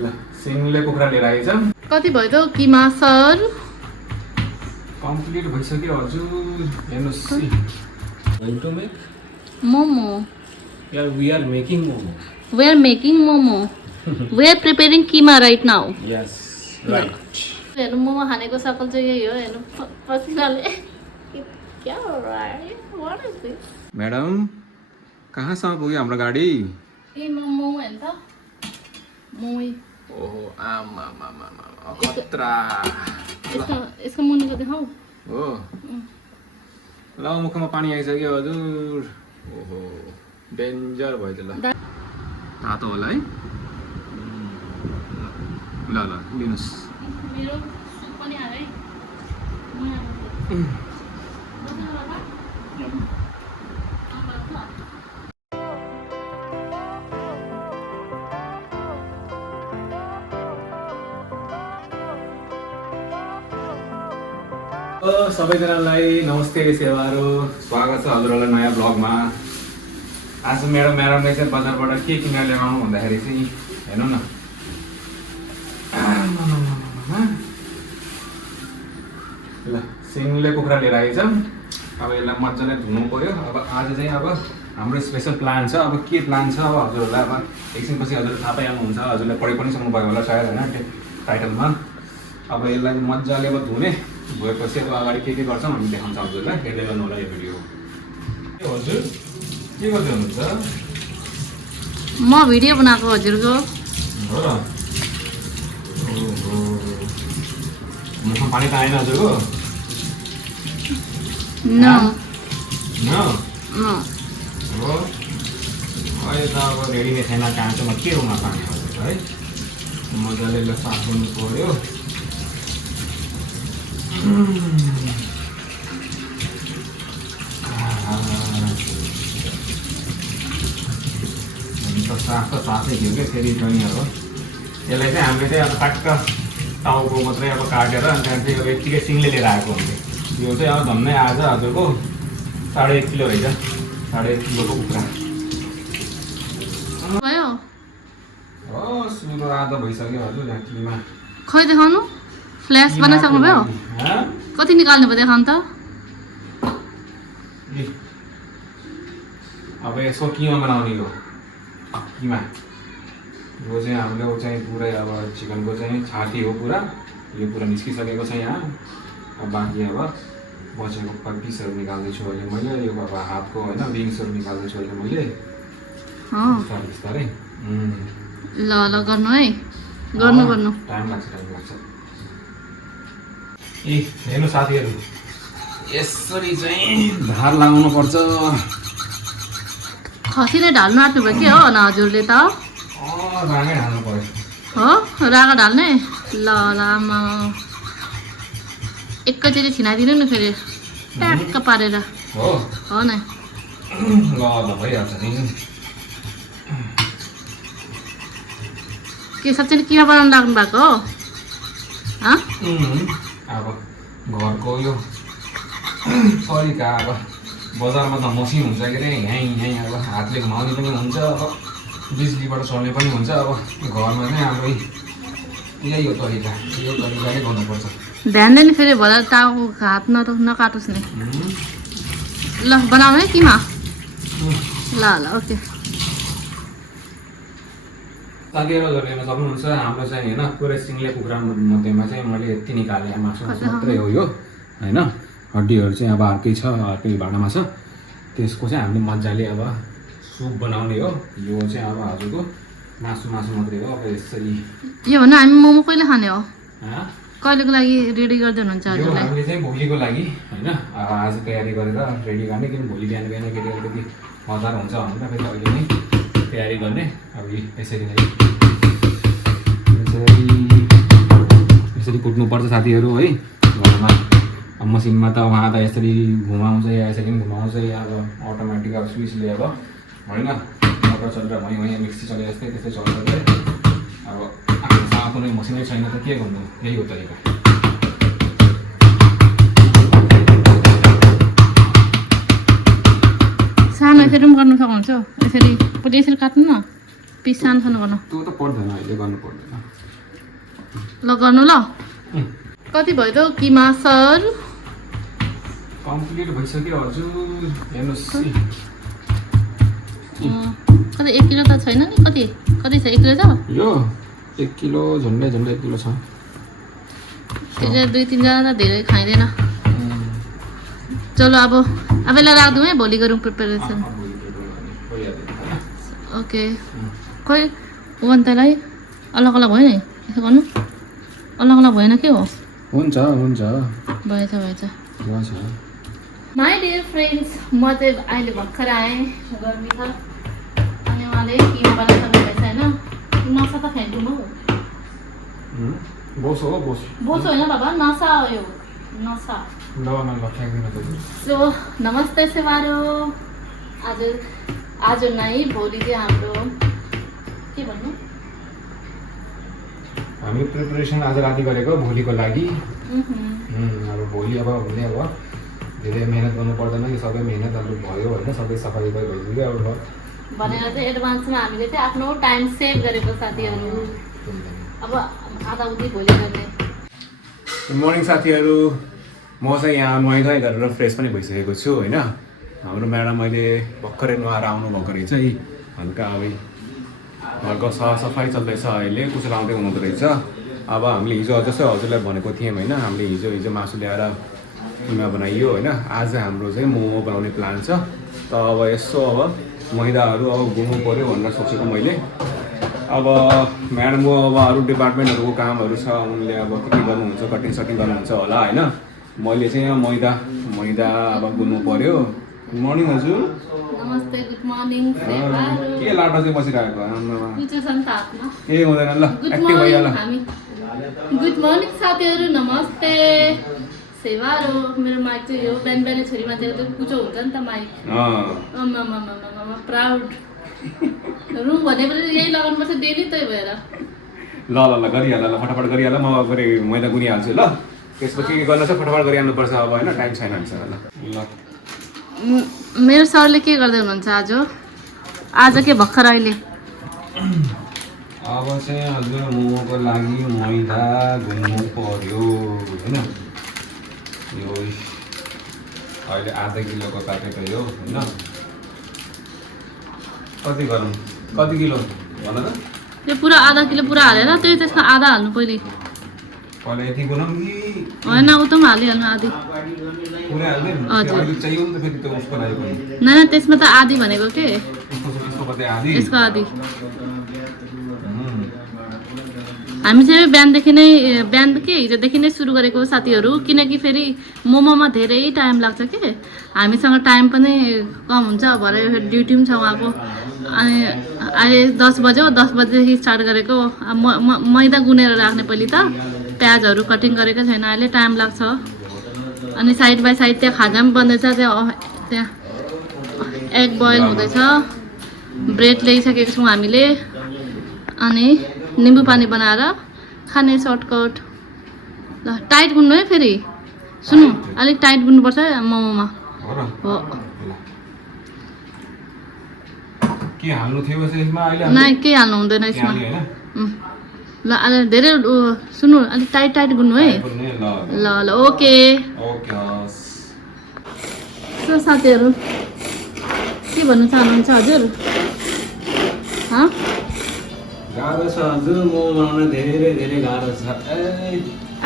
ल सिङले कुखुरा लिएर आइछ। कति भयो त किमा सर? कम्प्लिट भइसक्यो हजुर। हेर्नुहोस् going to make momo. we are making momo. We are making momo. We are preparing keema right now. Yes, right. हेर्नु मोमो खानेको सकल चाहिँ यही हो। हेर्नु पसिनाले क्या हो रहा है? What is this? मैडम कहाँसम्म पुग्यो हाम्रो गाडी? ए मोमो हैन त? मोमो। ओहो आमा खतरा। यसको मुनिको देखाऊ। हो ल मुखमा पानी आइसक्यो हजुर। ओहो डेन्जर भयो त। ल तातो होला है। ल ल लिनुस्। मेरो सुप पनि आयो है। सबैजनालाई नमस्ते सेवाहरू। स्वागत छ हजुरहरूलाई नयाँ ब्लगमा। आज म्याडमले चाहिँ बजारबाट के किनेर ल्याउनु भन्दाखेरि चाहिँ हेर्नु न ल सिङले कुखुरा लिएर आइछ। अब यसलाई मजाले धुनु पर्यो। अब आज चाहिँ अब हाम्रो स्पेसल प्लान छ। अब के प्लान छ अब हजुरहरूलाई अब एकछिनपछि हजुरले थाहा पाइहाल्नुहुन्छ। हजुरले पढि पनि सक्नुभयो होला सायद होइन त्यो टाइटलमा। अब यसलाई मजाले अब धुने भएपछि अब अगाडि के गर्छौँ हामी देखाउँछ हजुरलाई। हेर्दै गर्नु होला यो भिडियो। हजुर के गर्दै हुनुहुन्छ? म भिडियो बनाएको हजुरको। हो र? ओहो मुखमा पानी त आएन हजुरको? न न हो अहिले त अब रेडी नै छैन। काँचोमा के रुमा पानी हजुर है। मजाले यसलाई साफ गर्नु पर्यो। साफ त साफै थियो क्या फेरि पनि अब यसलाई चाहिँ हामीले चाहिँ अब टक्क टाउको मात्रै अब काटेर अनि त्यहाँदेखि अब यत्तिकै सिङले लिएर आएको हुन्छ। यो चाहिँ अब झन्नै आज हजुरको 1.5 किलो रहेछ। 1.5 किलोको कुखुरा भयो। हो सुरु आधा भइसक्यो हजुर। यहाँ किमा खै देखाउनु। फ्ल्यास बनाइसक्नु भयो? कति निकाल्नु भयो देखाउनु त। अब यसको किमा बनाउने हो। किमा यो चाहिँ हामीले चाहिँ पुरै अब चिकनको चाहिँ छाती हो पुरा। यो पुरा निस्किसकेको छ यहाँ। अब बाँकी अब बचेको पिसहरू निकाल्दैछु अहिले मैले। यो अब हातको होइन विङ्सहरू निकाल्दैछु अहिले मैले बिस्तारै बिस्तारै। ल ल गर्नु है। गर्नु टाइम लाग्छ। ए हेर्नु साथीहरू यसरी चाहिँ धार लगाउनु पर्छ। खसी नै ढाल्नु आँट्नु भयो के हो न हजुरले त? राँगै ढाल्नु पर्यो। हो राँगा ढाल्ने। ल आमा एकैचोटि छिनाइदिनु नि फेरि ट्याक्क पारेर। हो नि ल भइहाल्छ नि। के साँच्चै किमा बनाउनु लाग्नु भएको हो? अब घरको यो तरिका अब बजारमा त मसिन हुन्छ के अरे यहीँ अब हातले घुमाउने पनि हुन्छ। अब बिजुलीबाट चल्ने पनि हुन्छ। अब घरमा चाहिँ हाम्रो यही हो तरिका। यो तरिकाले गर्नुपर्छ। ध्यान दिनु फेरि भोलि टाउको हात नकाटोस् नि। ल बनाऊ है किमा। ल ओके। साथीहरू हेर्न सक्नुहुन्छ हाम्रो चाहिँ होइन पुरै सिङले कुखुरा मध्येमा चाहिँ मैले यति निकालेँ। मासु मात्रै हो यो होइन। हड्डीहरू चाहिँ अब अर्कै छ, अर्कै भाँडामा छ। त्यसको चाहिँ हामीले मजाले अब सुप बनाउने हो। यो चाहिँ अब हजुरको मासु मात्रै हो। अब यसरी यो भन्नु हामी मोमो कहिले खाने हो? कहिलेको लागि रेडी गर्दै हुनुहुन्छ यो हजुरले? हामीले चाहिँ भोलिको लागि होइन। अब आज तयारी गरेर रेडी गर्ने। किन भोलि बिहान केटी अलिकति हतार हुन्छ भनेर फेरि अहिले नै तयारी गर्ने। अब यसरी नै यसरी कुट्नुपर्छ साथीहरू है। घरमा अब मसिनमा त उहाँ त यसरी घुमाउँछ या यसरी पनि घुमाउँछ या अब अटोमेटिक अब स्विचले अब होइन मोटर चलेर भई मिक्सी चले जस्तै त्यस्तै चल्छ। अब आफ्नोसँग कुनै मसिनै छैन त के गर्नु। यही हो तरिका। सानो यसरी पनि गर्नु सक्नुहुन्छ। यसरी यसरी काट्नु न। पिस सानो सानो गर्नु त्यो त पर्दैन अहिले गर्नु पर्दैन ल गर्नु ल कति भयो त किमा सर कम्प्लिट भइसक्यो हजुर हेर्नुहोस् कति 1 किलो त छैन नि कति कति छ 1 किलो छ यो 1 किलो झन्डै 1 किलो छ त्यसले 2-3 जना त धेरै खाइदैन चलो अब यसलाई राख्दौँ है भोलि गरौँ प्रिपरेसन ओके खोइ वन्तलाई अलग अलग भयो नि यसो गर्नु अलग अलग भएन के हो हुन्छ हुन्छ भएछ भएछ हुन्छ माई डियर फ्रेन्ड्स म चाहिँ अहिले भर्खर आएँ गर्मी छ अनि उहाँले किमा बनाइसक्नु भएछ होइन नसा त फ्याँक्नु हो बोसो हो बोसो बोसो होइन बाबा नसा हो यो नसा दबामा फ्याँक्दिन त सो नमस्ते सेवारो आज आज नै भोलि चाहिँ हाम्रो के भन्नु हामी प्रिपरेसन आज राति गरेको भोलिको लागि अब भोलि अब हुने अब धेरै मेहनत गर्नु पर्दैन यो सबै मेहनत अब भयो होइन सबै सफाइ भइसक्यो अब भनेर चाहिँ एडभान्समा हामीले चाहिँ आफ्नो टाइम सेभ गरेको साथीहरू अब आधा उति भोलि गर्ने गुड मर्निङ साथीहरू म चाहिँ यहाँ नुहाइ गरेर फ्रेस पनि भइसकेको छु होइन हाम्रो म्याडम अहिले भर्खरै नुहाएर आउनुभएको रहेछ है हल्का अब घरको सरसफाइ चल्दैछ अहिले कुचो लाउँदै हुनुहुँदो रहेछ अब हामीले हिजो जस्तै हजुरलाई भनेको थियौँ होइन हामीले हिजो मासु ल्याएर किमा बनाइयो होइन आज हाम्रो चाहिँ मोमो बनाउने प्लान छ त अब यसो अब मैदाहरू अब गुन्नु पऱ्यो भनेर सोचेको मैले अब म्याडमको अब अरू डिपार्टमेन्टहरूको कामहरू छ उनले अब के गर्नुहुन्छ कटिङ सटिङ गर्नुहुन्छ होला होइन मैले चाहिँ मैदा अब गुन्नु पऱ्यो गुड मर्निङ हजुर नमस्ते गुड मर्निङ के लाटो चाहिँ बसिरहेको कुचो छ नि त हातमा केही हुँदैन ल गुड एक्टिभ भइहाल मर्निङ हामी गुड मर्निङ साथीहरू नमस्ते सेवारो मेरो माइक चाहिँ यो बिहान बिहानै छोरी मान्छेको चाहिँ कुचो हुन्छ नि त माइक प्राउड रुम भनेपछि यही लगाउनुपर्छ डेली त्यही भएर ल गरिहाल ल फटाफट गरिहाल म गरे मैदा गुनिहाल्छु ल त्यसपछि के गर्न छ फटाफट गरिहाल्नुपर्छ अब होइन टाइम छैन हामीसँग ल मेरो सरले के गर्दै हुनुहुन्छ आज के भर्खर अहिले अब चाहिँ हजुर मोमोको लागि मैदा गुन्नु पर्यो होइन यो अहिले आधा किलोको काटेको यो होइन कति गरौँ कति किलो भन त त्यो पुरा आधा किलो पुरा हालेर त्यसमा आधा हाल्नु पहिले पहिला यति गुनाउँ कि होइन उता पनि हालिहाल्नु आधी पुरै हाल्दैन हजुर। अलिक चाहियो नि त फेरि त्यो उसको लागि पनि न त्यसमा त आधी भनेको के यसको कतै आधी यसको आधी हामी चाहिँ बिहानदेखि नै हिजोदेखि नै सुरु गरेको साथीहरू किनकि फेरि मोमोमा धेरै टाइम लाग्छ के हामीसँग टाइम पनि कम हुन्छ भरे ड्युटी पनि छ उहाँको अनि अहिले 10 बज्यो 10 बजेदेखि स्टार्ट गरेको मैदा गुनेर राख्ने पहिले त प्याजहरू कटिङ गरेको छैन अहिले टाइम लाग्छ अनि साइड बाई साइड त्यहाँ खाजा पनि बन्दैछ त्यहाँ एग बोइल हुँदैछ ब्रेड ल्याइसकेको छौँ हामीले अनि निम्बु पानी बनाएर खाने सर्टकट ल टाइट गुन्नु है फेरि सुन्नु अलिक टाइट गुन्नुपर्छ मोमोमा हो के हाल्नु थियो यसमा अहिले नै केही हाल्नु हुँदैन यसमा हैन ल अलि धेरै सुन्नु अलिक टाइट गुन्नु है ल ल ओके ओके हस् सो साथीहरू के भन्नु चाहनुहुन्छ हजुर गाह्रो छ हजुर मोमो बनाउन धेरै धेरै गाह्रो छ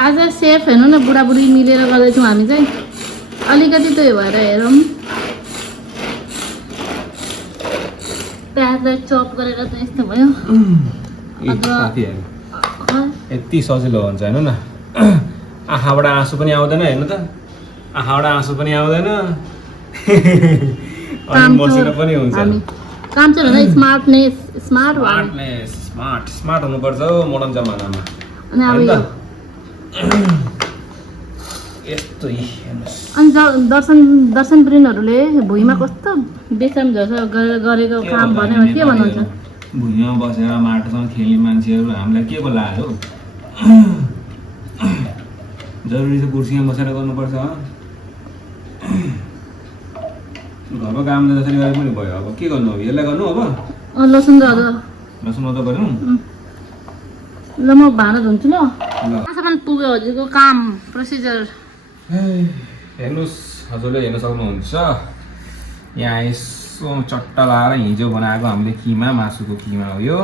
आज सेफ हेर्नु न बुढाबुढी मिलेर गर्दैछौँ हामी चाहिँ अलिकति त्यो भएर हेरौँ प्याजलाई चप गरेर त यस्तो भयो यति सजिलो हुन्छ हेर्नु न आँखाबाट आँसु पनि आउँदैन हेर्नु त आँखाबाट आँसु पनि आउँदैन अनि मसिनो पनि हुन्छ काम चाहिँ होइन स्मार्ट हुनुपर्छ मोडर्न जमानामा अनि अब यस्तो अनि दर्शन प्रेमीहरूले भुइँमा कस्तो बेसम झर्छ गरेको काम भने के भन्नुहुन्छ भुइँमा बसेर माटोसँग खेल्ने मान्छेहरू हामीलाई के को लाग्यो जरुरी छ कुर्सीमा बसेर गर्नुपर्छ घरको कामले जसरी गरे पनि भयो अब के गर्नु अब यसलाई गर्नु अब लसुन त लसुन अदुवा गरौँ ल म भाँडा धुन्छु ल ल आजसम्म पुग्यो हजुरको काम प्रोसिजर हेर्नुहोस् हजुरले हेर्न सक्नुहुन्छ यहाँ यसो चट्टा लाएर हिजो बनाएको हामीले किमा मासुको किमा हो यो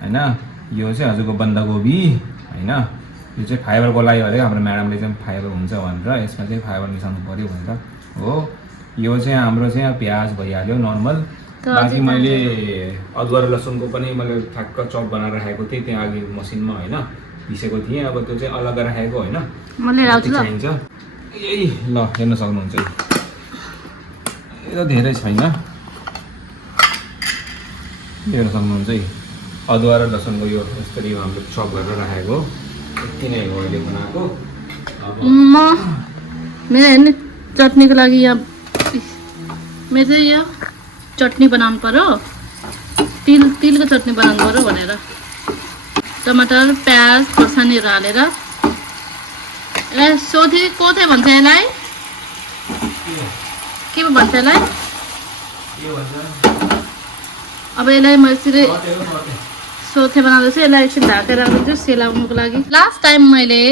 होइन यो चाहिँ हजुरको बन्दाकोपी होइन यो चाहिँ फाइबरको लागि अरे हाम्रो म्याडमले चाहिँ फाइबर हुन्छ भनेर यसमा चाहिँ फाइबर मिसाउनु पऱ्यो भनेर हो यो चाहिँ हाम्रो चाहिँ प्याज भइहाल्यो नर्मल बाँकी मैले अदुवा र लसुनको पनि मैले ठ्याक्क चप बनाएर राखेको थिएँ त्यहाँ अघि मसिनमा होइन पिसेको थिएँ अब त्यो चाहिँ अलग राखेको होइन चाहिन्छ यही ल हेर्न सक्नुहुन्छ यो धेरै छैन हेर्न सक्नुहुन्छ है अदुवा र लसुनको यो यसरी हामीले चप गरेर राखेको यति नै हो अहिले बनाएको म मेरो हेर्ने चटनीको लागि यहाँ मेरो चाहिँ यहाँ चटनी बनाउनु पर्यो तिलको चटनी बनाउनु पर्यो भनेर टमाटर प्याज खोर्सानीहरू हालेर यसलाई सोथे कोथे भन्छ यसलाई के पो भन्छ यसलाई अब यसलाई म यसरी सोथे बनाउँदैछु यसलाई एकछिन ढाकेर राख्दैछु सेलाउनुको लागि लास्ट टाइम मैले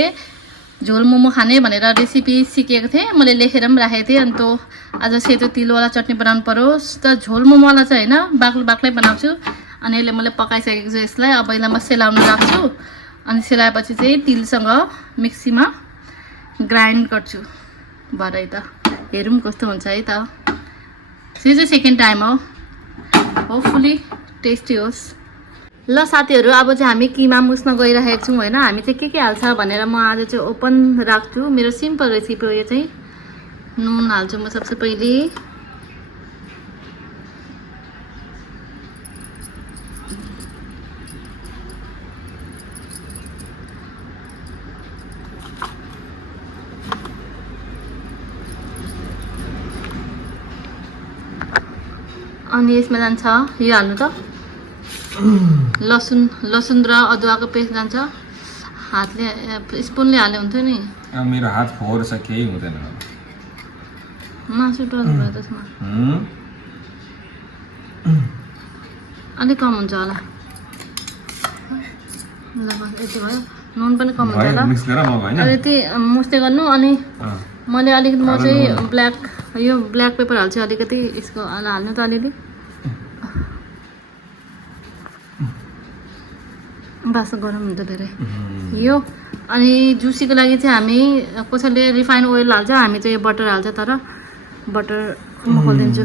झोल मोमो खाने भनेर रेसिपी सिकेको थिएँ मैले लेखेर पनि राखेको थिएँ अनि त्यो आज सेतो तिलवाला चटनी बनाउनु पर्यो त झोल मोमोवाला चाहिँ होइन बाक्लो बाक्लै बनाउँछु अनि यसले मैले पकाइसकेको छु यसलाई अब यसलाई म सेलाउनु राख्छु अनि सेलाएपछि चाहिँ तिलसँग मिक्सीमा ग्राइन्ड गर्छु भरै त हेरौँ कस्तो हुन्छ है त यो चाहिँ सेकेन्ड टाइम हो होपफुली टेस्टी होस् ल साथीहरू अब चाहिँ हामी किमा मुस्न गइरहेको छौँ होइन हामी चाहिँ के हाल्छ भनेर म आज चाहिँ ओपन राख्छु मेरो सिम्पल रेसिपी हो यो चाहिँ नुन हाल्छु म सबसे पहिले अनि यसमा जान्छ यो हाल्नु त लसुन र अदुवाको पेस्ट जान्छ हातले स्पुनले हाले हुन्थ्यो नि मेरो हात फोहोर छ केही हुँदैन मासु डल्लो भयो त्यसमा अलिक कम हुन्छ होला ल यति भयो नुन पनि कम हुन्छ होला यति मुस्दै गर्नु अनि मैले अलिकति म चाहिँ यो ब्ल्याक पेपर हाल्छु अलिकति यसको हाल्नु त अलिअलि बास गरम हुन्छ धेरै यो अनि जुसीको लागि चाहिँ हामी कसैले रिफाइन ओइल हाल्छ हामी चाहिँ यो बटर हाल्छ तर बटर म खोलिदिन्छु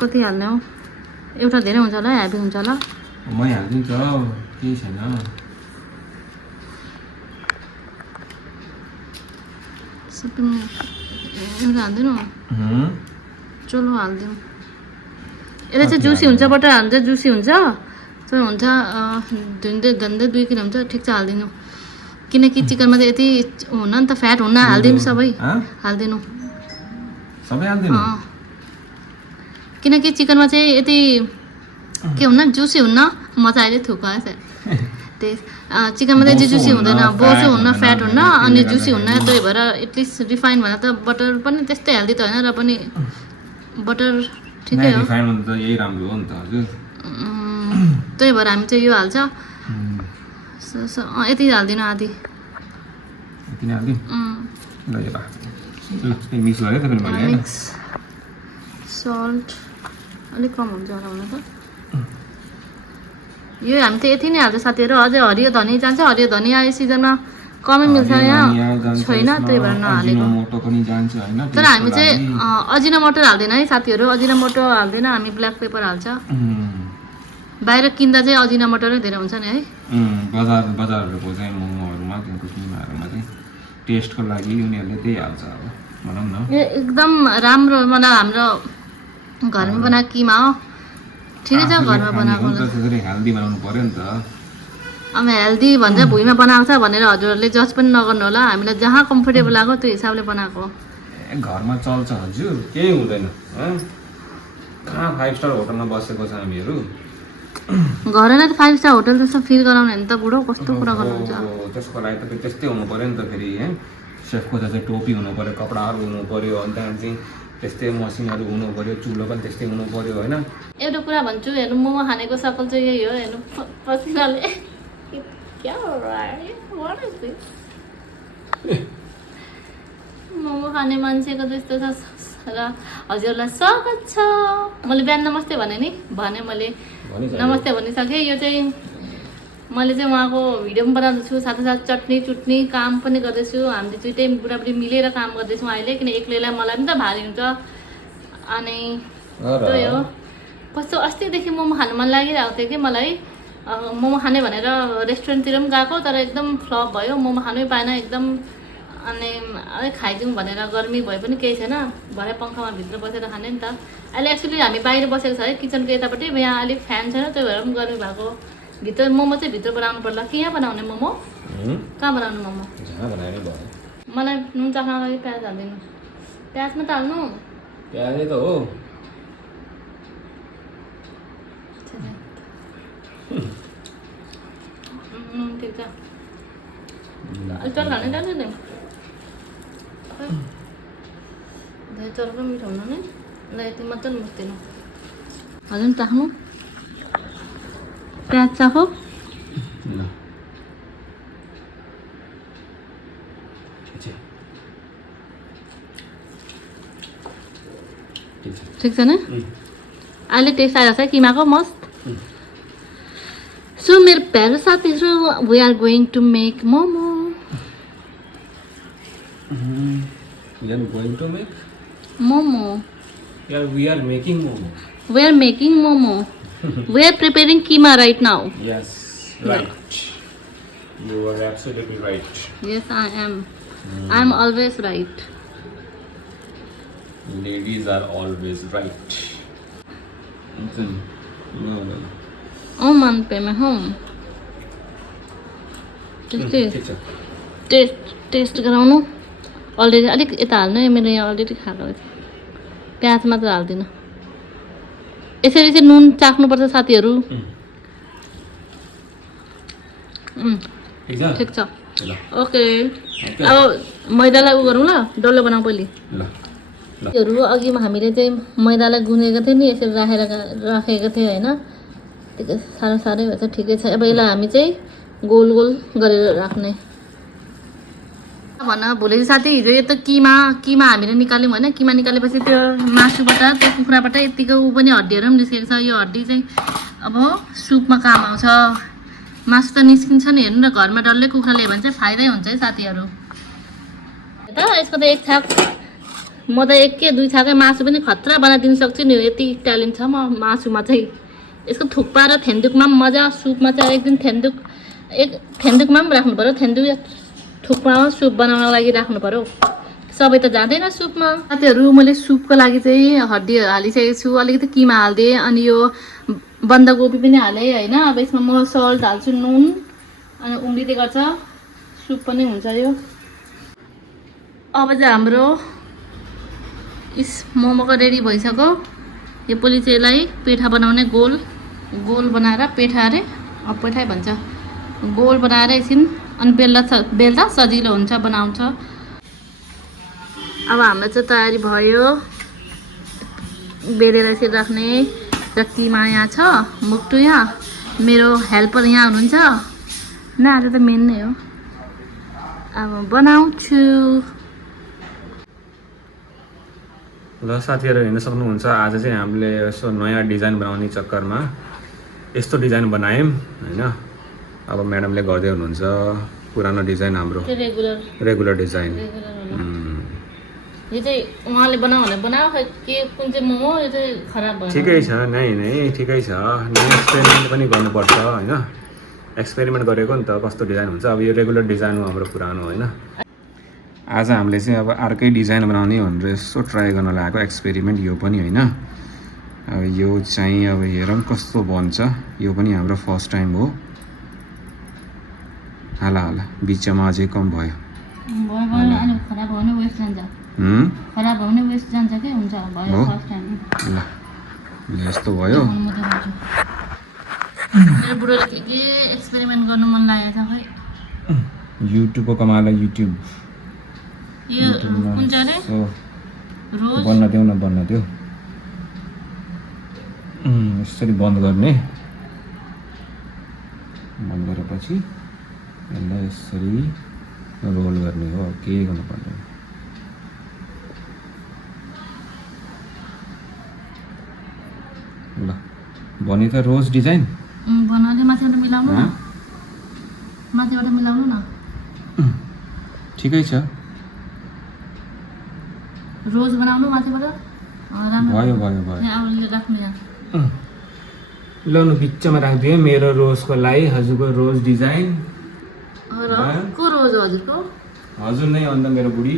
कति हाल्ने हो एउटा धेरै हुन्छ होला हेभी हुन्छ होला म हालिदिन्छु केही छैन सबै एउटा हालिदिनु चलो हालिदिउँ यसले चाहिँ जुसी हुन्छ बटर हाल्छ जुसी हुन्छ त्यो हुन्छ झन्डै 2 किलो हुन्छ ठिक छ हालिदिनु किनकि चिकनमा चाहिँ यति हुन्न नि त फ्याट हुन्न हालिदिनु सबै हालिदिनु किनकि चिकनमा चाहिँ यति के हुन्न जुसी हुन्न म चाहिँ अहिले थुकाएछ चिकनमा चाहिँ जुसी हुँदैन बोसो हुन्न फ्याट हुन्न अनि जुसी हुन्न त्यही भएर एटलिस्ट रिफाइन भन्दा त बटर पनि त्यस्तै हेल्दी त होइन र पनि बटर ठिकै हो रिफाइन भन्दा त यही राम्रो हो नि त हजुर त्यही भएर हामी चाहिँ यो हाल्छ यति हाल्दिनँ आधी मिक्स सल्ट अलिक कम हुन्छ होला हुन त यो हामी चाहिँ यति नै हाल्छ साथीहरू अझै हरियो धनिया जान्छ हरियो धनिया यो सिजनमा कमै मिल्छ यहाँ छैन त्यही भएर नहालेको तर हामी चाहिँ अजिनामोटो हाल्दैन है साथीहरू अजिनामोटो हाल्दैन हामी ब्ल्याक पेपर हाल्छ बाहिर किन्दा चाहिँ अजिनामोटो नै धेरै हुन्छ नि है बजारहरूको चाहिँ मोमोहरूमा त्यहाँको किमाहरूमा चाहिँ टेस्टको लागि उनीहरूले त्यही हाल्छ अब भनौँ न यो एकदम राम्रो मतलब हाम्रो घरमा बनाएको किमा हो ठिकै छ घरमा बनाएको हेल्दी बनाउनु पर्यो नि त अब हेल्दी भन्छ भुइँमा बनाएको छ भनेर हजुरहरूले जज पनि नगर्नु होला हामीलाई जहाँ कम्फोर्टेबल लाग्यो त्यो हिसाबले बनाएको घरमा चल्छ हजुर केही हुँदैन कहाँ 5 स्टार होटलमा बसेको छ हामीहरू घरलाई त 5 स्टार होटल जस्तो फिल गराउने भने त बुढो कस्तो कुरा गर्नुहुन्छ त्यसको लागि त त्यस्तै हुनु पर्यो नि त फेरि है सेफको चाहिँ टोपी हुनु पर्यो कपडाहरू हुनु पर्यो अनि त्यहाँदेखि चाहिँ त्यस्तै मसिनहरू हुनु पऱ्यो, चुलो पनि त्यस्तै हुनु पऱ्यो होइन। एउटा कुरा भन्छु, हेर्नु मोमो खानेको सकल चाहिँ यही हो। हेर्नु पसिनाले क्या हो What is this? मोमो खाने मान्छेको जस्तो छ र हजुरलाई स्वागत छ। मैले बिहान नमस्ते भने नि मैले नमस्ते भनिसकेँ। यो चाहिँ मैले चाहिँ उहाँको भिडियो पनि बनाउँदैछु, साथै चट्नी काम पनि गर्दैछु। हामीले दुइटै बुढाबुढी मिलेर काम गर्दैछौँ अहिले, किन एक्लैलाई मलाई पनि त भारी हुन्छ। अनि त्यही हो, कस्तो अस्तिदेखि मोमो खानु मन लागिरहेको थियो कि मलाई, मोमो खाने भनेर रेस्टुरेन्टतिर पनि गएको, तर एकदम फ्लप भयो, मोमो खानै पाएन एकदम। अनि अलिक खाइदिउँ भनेर गर्मी भए पनि केही छैन, भरे पङ्खामा भित्र बसेर खाने नि त। अहिले एक्चुअली हामी बाहिर बसेको छ है किचनको यतापट्टि, यहाँ अलिक फ्यान छैन, त्यो भएर पनि गर्मी भएको। भित्र मोमो चाहिँ भित्र बनाउनु पर्ला कि यहाँ बनाउने मोमो? कहाँ बनाउनु मोमो? मलाई नुन चाख्नको लागि प्याज हालिदिनु। प्याज मात्र हाल्नु? प्याजै त हो। ठिक छ, चर खाने जान्छ नि, चर पनि मिठो हुनु नि। ल यति मात्र मुस्दिनु, हजुर पनि चाख्नु, प्याज चाखो। ठिक छ नि? अहिले टेस्ट आएको छ किमाको मस्त। सो मेरो प्यारो साथीहरू, we are going to make momo. We are going to make momo. we are making momo. We are making momo. We are preparing keema right now. Yes, right. You are absolutely right. Yes, I am. I am always right. Ladies are always right. No. Oh man, pay मैं हूँ। Test गराउनु। Already अलिक यता हाल्नु है, मेरो यहाँ already खाएको थियो। प्याज मात्र हाल्दिनँ। यसरी चाहिँ नुन चाख्नुपर्छ साथीहरू। ठिक छ, ओके। अब मैदालाई उ गरौँ ल, डल्लो बनाऊ पहिले। त्योहरू अघि हामीले चाहिँ मैदालाई गुनेको थियो नि, यसरी राखेको थियो होइन। साह्रै भएछ, ठिकै छ। अब यसलाई हामी चाहिँ गोल गोल गरेर राख्ने। भन भोलि साथी, हिजो यो त किमा हामीले निकाल्यौँ होइन। किमा निकालेपछि त्यो मासुबाट, त्यो कुखुराबाट यतिको ऊ पनि हड्डीहरू पनि निस्केको छ। यो हड्डी चाहिँ अब सुपमा काम आउँछ। मासु त निस्किन्छ नि, हेर्नु न, घरमा डल्लै कुखुरा ल्यायो भने चाहिँ फाइदै हुन्छ है साथीहरू। त यसको त एक छाक, म त एक के दुई छाकै मासु पनि खतरा बनाइदिनु सक्छु नि। यति ट्यालेन्ट छ म मासुमा चाहिँ। यसको थुक्पा र थेन्दुकमा पनि मजा, सुपमा चाहिँ एक दिन थेन्दुकमा पनि राख्नु पऱ्यो। थेन्दुक या थुक्पामा सुप बनाउनको लागि राख्नु पऱ्यो। सबै त जाँदैन सुपमा। साथीहरू, मैले सुपको लागि चाहिँ हड्डी हालिसकेको छु। अलिकति किमा हालिदिएँ, अनि यो बन्दाकोपी पनि हालेँ होइन। अब यसमा म सल्ट हाल्छु, नुन, अनि उम्लिँदै गर्छ, सुप पनि हुन्छ यो। अब चाहिँ हाम्रो मोमोको रेडी भइसक्यो। यो पछि चाहिँ यसलाई पेठा बनाउने, गोल बनाएर, पेठा अरे पेठै भन्छ, गोल बनाएर एकछिन अनि बेल्दा सजिलो हुन्छ, बनाउँछ। अब हाम्रो चाहिँ तयारी भयो। बेलेर यसरी राख्ने र किमा यहाँ छ, मुक्टु यहाँ, मेरो हेल्पर यहाँ हुनुहुन्छ। आज त मेन नै हो। अब बनाउँछु। ल साथीहरू, हेर्न सक्नुहुन्छ, आज चाहिँ हामीले यसो नयाँ डिजाइन बनाउने चक्करमा यस्तो डिजाइन बनायौँ होइन। अब म्याडमले गर्दै हुनुहुन्छ पुरानो डिजाइन, हाम्रो रेगुलर डिजाइन। यो चाहिँ उहाँले बनाऊ भने बनाऊ, के कुन चाहिँ मोमो, यो चाहिँ खराब भयो। ठिकै छ, नै ठिकै छ। एक्सपेरिमेन्ट पनि गर्नुपर्छ होइन। एक्सपेरिमेन्ट गरेको नि त कस्तो डिजाइन हुन्छ। अब यो रेगुलर डिजाइन हो हाम्रो पुरानो होइन। आज हामीले चाहिँ अब अर्कै डिजाइन बनाउने भनेर यसो ट्राई गर्न लागेको, एक्सपेरिमेन्ट यो पनि होइन। अब यो चाहिँ अब हेरौँ कस्तो बन्छ। यो पनि हाम्रो फर्स्ट टाइम हो। हाला बिचमा अझै कम भयो। खराब भयो भने वेस्ट जान्छ के हुन्छ। भयो फर्स्ट टाइम। ल यस्तो भयो। मेरो बुढोले के एक्सपेरिमेन्ट गर्नु मन लागेको छ खै। युट्युबको कमाल, युट्युब यो कुन चाहिँ रोज बन्न देऊ न बन्न देऊ यसरी बन्द गर्ने बन्द गरेपछि यसलाई यसरी रोल गर्ने हो केही गर्नु पर्दैन ल बने त रोज डिजाइन बनाउने माथिबाट मिलाउनु न माथिबाट मिलाउनु न ठिकै छ रोज बनाउनु माथिबाट भयो भयो भयो यहाँ अब यो राख्नु यहाँ ल न बिचमा राखिदिएँ मेरो रोजको लागि हजुरको रोज डिजाइन को रोज हो हजुरको हजुर नै अन्त मेरो बुढी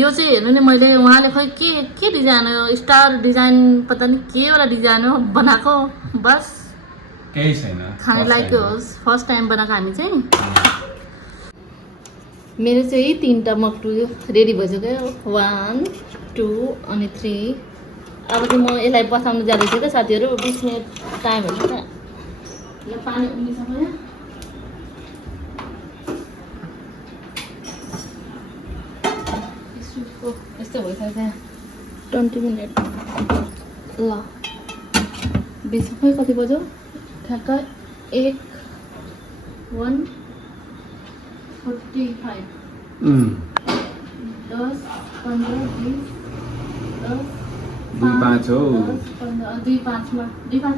यो चाहिँ हेर्नु नि मैले उहाँले खै के डिजाइन हो स्टार डिजाइन पता नि के वाला डिजाइन हो बनाएको बस केही छैन खाने लायकको होस् फर्स्ट टाइम बनाएको हामी चाहिँ मेरो चाहिँ 3टा मक्टु रेडी भइसक्यो 1 2 अनि 3 अब चाहिँ म यसलाई बसाउनु जाँदैछु त साथीहरू 20 मिनट टाइम हुन्छ त ल पानी उम्लिसक्यो यस्तो भइसक्यो 20 मिनट ल बिसकै कति बज्यो ठ्याक्क 1:45 10 15 20 2-5 हो 2-5 मा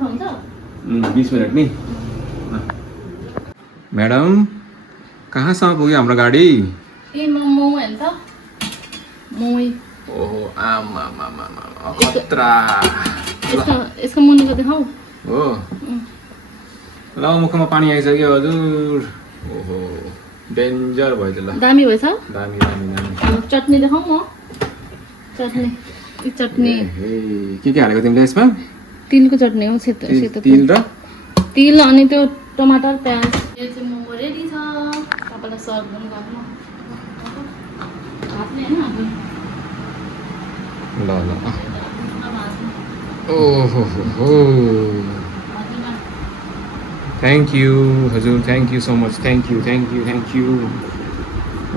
हुन्छ 20 मिनट नि म्याडम कहाँसम्म पुग्यो हाम्रो गाडी ए मोमो हेर्नु त मोमो ओहो आमा खतरा यसको मुनिको देखाऊ हो ल मुखमा पानी आइसक्यो हजुर ओहो डेन्जर भयो त ल दामी भएछ दामी दामी दामी चटनी देखाऊ म चटनी चटनी के हालेको तिमीले यसमा तिलको चटनी हो सेतो सेतो तिल र तिल अनि त्यो टमाटर प्याज यो चाहिँ मोमो रेडी छ तपाईँलाई सर्भ गर्नु गर्नु हातले होइन ल ल ओहो हो थ्याङ्क यू हजुर thank you so much thank you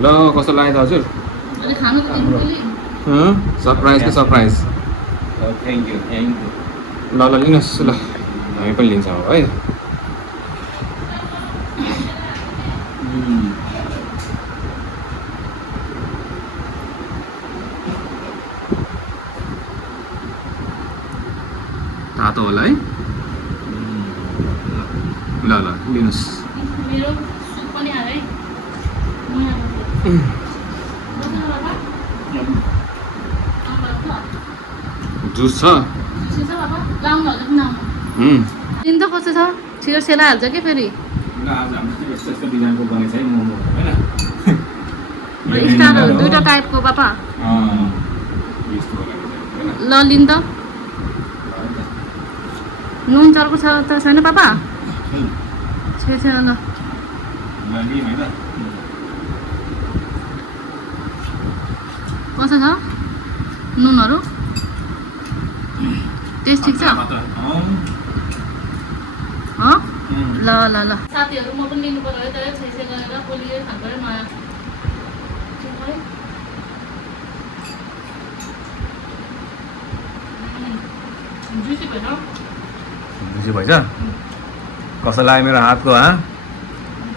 ल कस्तो लाग्यो त हजुर अनि खानु त दिनु सरप्राइज त सरप्राइज थ्याङ्क यू ल ल लिनुहोस् ल हामी पनि लिन्छौँ है तातो होला है ल ल लिनुहोस् मेरो सुप पनि हाल है जुस छ दिन त कस्तो छ छिटो सेलाइहाल्छ क्या फेरि ल आज हाम्रो यस्तो यस्तो डिजाइनको बनेछ है मोमो होइन स्टारहरू 2टा टाइपको पापा ल लिन त नुन चर्को छ त छैन पापा छ ल कसो छ नुनहरू टेस्ट ठिक छ ल ल ल साथीहरू म पनि लिनु पर्यो है त छैसे गरेर पोलियो खानु पर्यो नयाँ जुसी भएन बुझ्यो भएछ कसो लाग्यो मेरो हातको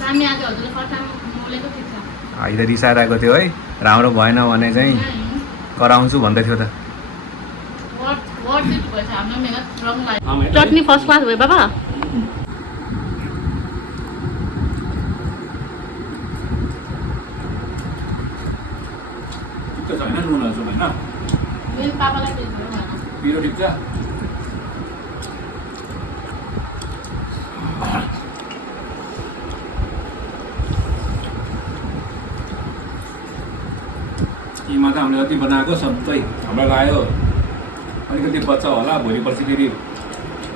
दामी आज हजुरले फर्स्ट टाइम मोलेको ठिक छ अहिले रिसाएर आएको थियो है राम्रो भएन भने चाहिँ कराउँछु भन्दै थियो त चटनी फर्स्ट क्लास भयो बाबा मेरो पापालाई पिरो ठिक छ किमा त हामीले जति बनाएको सबै हाम्रो लाग्यो अलिकति बच्चा होला भोलि पर्सि फेरि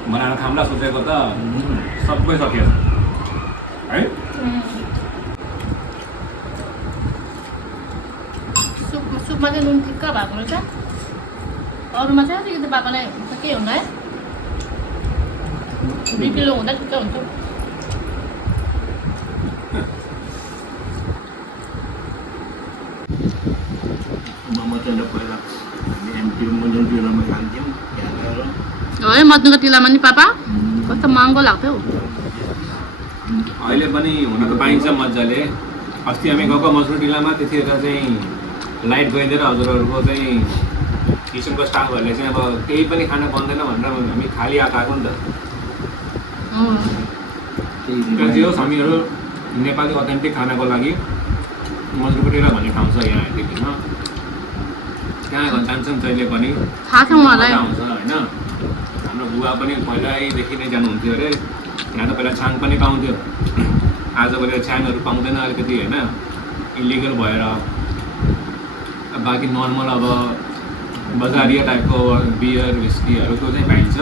बनाएर खाम्ला सोचेको त सबै सकियो है सुपमा चाहिँ नुन ठिक्क भएको रहेछ अरूमा चाहिँ अलिकति बाबालाई त के हुँदा है 2 किलो हुँदा ठिक्क हुन्छ मजुरटीमा खान्थ्यौँ यादहरू है मजुरको टिलामा नि पापा कस्तो महँगो लाग्थ्यो अहिले पनि हुन त पाइन्छ मजाले अस्ति हामी गएको मजुर टिलामा त्यतिखेर चाहिँ लाइट गइदिएर हजुरहरूको चाहिँ किचनको स्टाफहरूले चाहिँ अब केही पनि खाना बन्दैन भनेर हामी खाली आएको नि त त्यो होस् हामीहरू नेपाली अथेन्टिक खानाको लागि मजुरको टिला भन्ने ठाउँ छ यहाँ दिल्लीमा त्यहाँ जान्छौँ जहिले पनि थाहा छ उहाँलाई आउँछ होइन हाम्रो बुवा पनि पहिल्यैदेखि नै जानुहुन्थ्यो अरे यहाँ त पहिला छाङ पनि पाउँथ्यो आजभोलि छ्याङहरू पाउँदैन अलिकति होइन इलिगल भएर बाँकी नर्मल अब बजारिया टाइपको बियर विस्कीहरूको चाहिँ पाइन्छ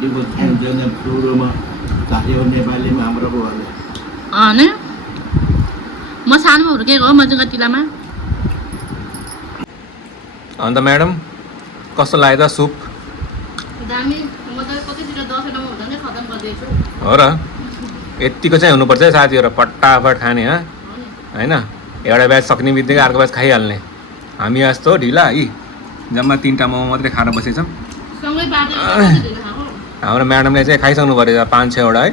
त्यो खान्छ सुरुमा साथीहरू नेपालीमा हाम्रो बुवाले अनि म सानोमा हुर्केको हो मजुरको टिलामा अन्त म्याडम कस्तो लाग्यो त सुप दामी म त कतितिर 10 वटामा हुँदा नै खतम गरिदिएछु हो र यत्तिको चाहिँ हुनुपर्छ है साथीहरू फटाफट खाने होइन एउटा ब्याच सक्ने बित्तिकै अर्को ब्याच खाइहाल्ने हामी जस्तो ढिला है जम्मा 3टा मोमो मात्रै खाएर बसेछौँ सँगै बाटो हाम्रो म्याडमले चाहिँ खाइसक्नु पऱ्यो 5-6 वटा है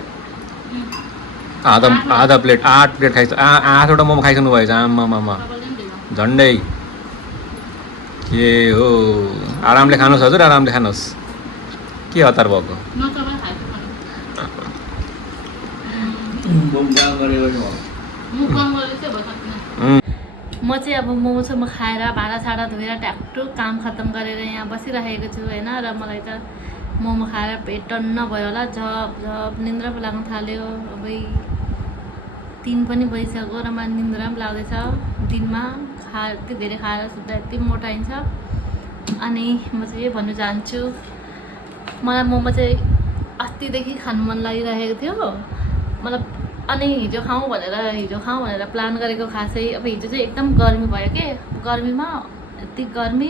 आधा प्लेट 8 प्लेट 8वटा मोमो खाइसक्नु भएछ आमामा झन्डै के हो आरामले खानुहोस् हजुर आरामले खानुहोस् के हतार भएको म चाहिँ अब मोमोसोमो खाएर भाँडासाँडा धोएर ट्याक्टो काम खत्तम गरेर यहाँ बसिरहेको छु होइन र मलाई त मोमो खाएर पेट टन्न भयो होला झप झप निन्द्रा पो लाग्न थाल्यो अब 3 पनि भइसक्यो र मलाई निन्द्रा पनि लाग्दैछ दिनमा यति धेरै खाएर सुत्दा यति मोटाइन्छ अनि म चाहिँ यो भन्नु चाहन्छु मलाई मोमो चाहिँ अस्तिदेखि खानु मन लागिरहेको थियो मतलब अनि हिजो खाउँ भनेर प्लान गरेको खासै अब हिजो चाहिँ एकदम गर्मी भयो के गर्मीमा यति गर्मी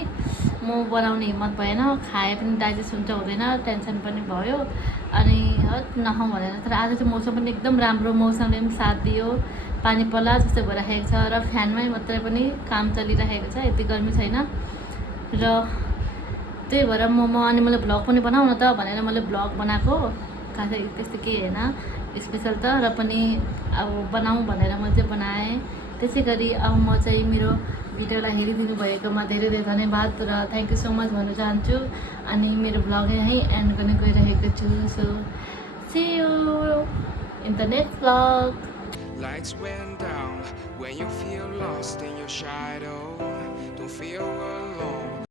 मोमो बनाउने हिम्मत भएन खाए पनि डाइजेस्ट हुन्छ हुँदैन टेन्सन पनि भयो अनि हट नखाउँ भनेर तर आज चाहिँ मौसम पनि एकदम राम्रो मौसमले पनि साथ दियो पानी पर्ला जस्तो भइरहेको छ र फ्यानमै मात्रै पनि काम चलिरहेको छ यति गर्मी छैन र त्यही भएर मोमो अनि मैले भ्लग पनि बनाउँ न त भनेर मैले भ्लग बनाएको खासै त्यस्तो केही होइन स्पेसल त र पनि अब बनाऊँ भनेर म चाहिँ बनाएँ त्यसै गरी अब म चाहिँ मेरो भिडियोलाई हेरिदिनु भएकोमा धेरै धेरै धन्यवाद र थ्याङ्क यू सो मच भन्न चाहन्छु अनि मेरो भ्लग यहीँ एन्ड गर्न गइरहेको छु so see you in the next vlog Lights went down when you feel lost in your shadow. Don't feel alone.